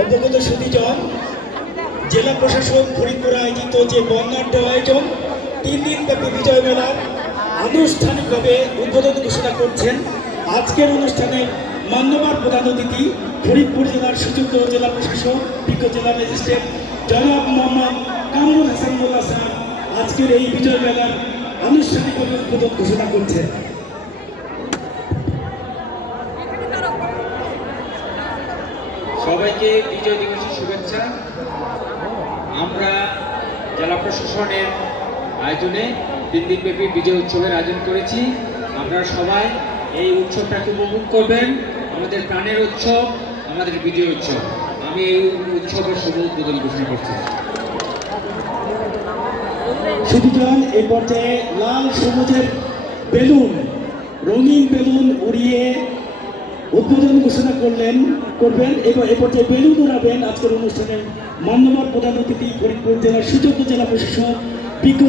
অধ্যগত সুদীজন জেলা প্রশাসক ফরিদপুর আয়োজিত যে বর্ণাঢ্য আয়োজন, তিন দিন ব্যাপী বিজয় মেলার আনুষ্ঠানিকভাবে উদ্বোধন ঘোষণা করছেন। আজকের অনুষ্ঠানে মান্যবর প্রধান অতিথি ফরিদপুর জেলার সুযুক্ত জেলা প্রশাসক, বিজ্ঞ জেলা ম্যাজিস্ট্রেট জনাব মোহাম্মদ কামরুল হাসান মোল্লা স্যার আজকের এই বিজয় মেলার আনুষ্ঠানিকভাবে উদ্বোধন ঘোষণা করছেন। সবাইকে বিজয় দিবসের শুভেচ্ছা। আমরা জেলা প্রশাসনের আয়োজনে তিন দিনব্যাপী বিজয় উৎসবের আয়োজন করেছি। আপনারা সবাই এই উৎসবটাকে উপভোগ করবেন। আমাদের প্রাণের উৎসব, আমাদের বিজয় উৎসব। আমি এই উৎসবের শুভ উদ্বোধন ঘোষণা করছি। সুদীজন এই পর্যায়ে লাল সবুজের বেলুন, রঙিন বেলুন উড়িয়ে উদ্বোধন ঘোষণা করলেন, করবেন এবং এ পর্যায়ে বেলুন উড়াবেন আজকের অনুষ্ঠানের মান্যবর প্রধান অতিথি ফরিদপুর জেলার সুযোগ্য জেলা প্রশাসক বিজ্ঞ